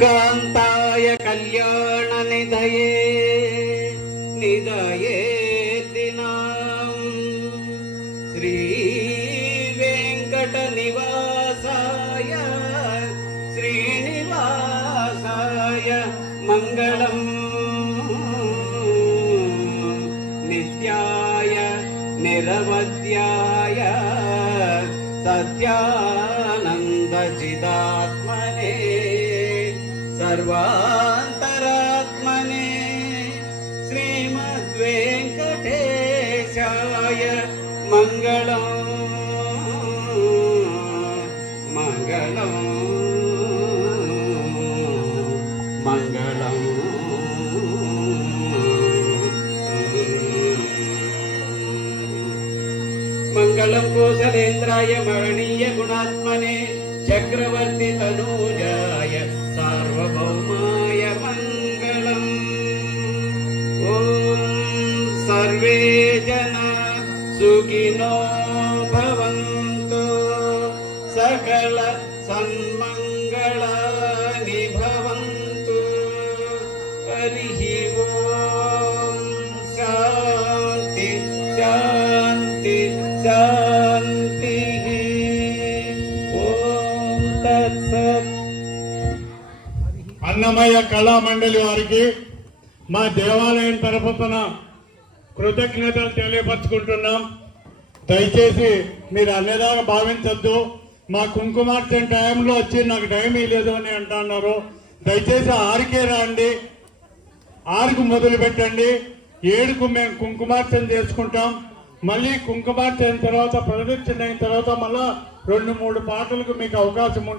कांताय कल्याण निधये निधये दिनां श्री वेंकट निवासाय श्रीनिवासाय मंगलम् नित्याय निरवध्याय सत्यानंद चिदात्मने सर्वांतरात्मने श्रीमद्वेंकटेशाय मंगलम् मंगलम् मंगलम् मंगलम कौसलेन्द्राय महनीय गुणात्मने चक्रवर्ती तनूजाय सार्वभौमाय मंगलम। ओम सर्वे जना सुखिनो भवन्तु सकल सन्मंगलानि भवन्तु। हरिः ओम शांति शांति शांति। ओम तत्सत्। అన్నమయ్య కళా మండలి వారికి మా దేవాలయం తరపున కృతజ్ఞతలు తెలియపరచుకుంటున్నాం. దయచేసి మీరు అన్నేదాకా భావించద్దు. మా కుంకుమార్చన టైంలో వచ్చి నాకు టైం ఇవ్వలేదు అని అంటున్నారు. దయచేసి 6కే రండి, 6కు మొదలు పెట్టండి. 7కు మేము కుంకుమార్చన చేసుకుంటాం. మళ్ళీ కుంకుమార్చన తర్వాత ప్రదక్షిణ అయిన తర్వాత మళ్ళా 2-3 పాటలకు మీకు అవకాశం ఉంటుంది.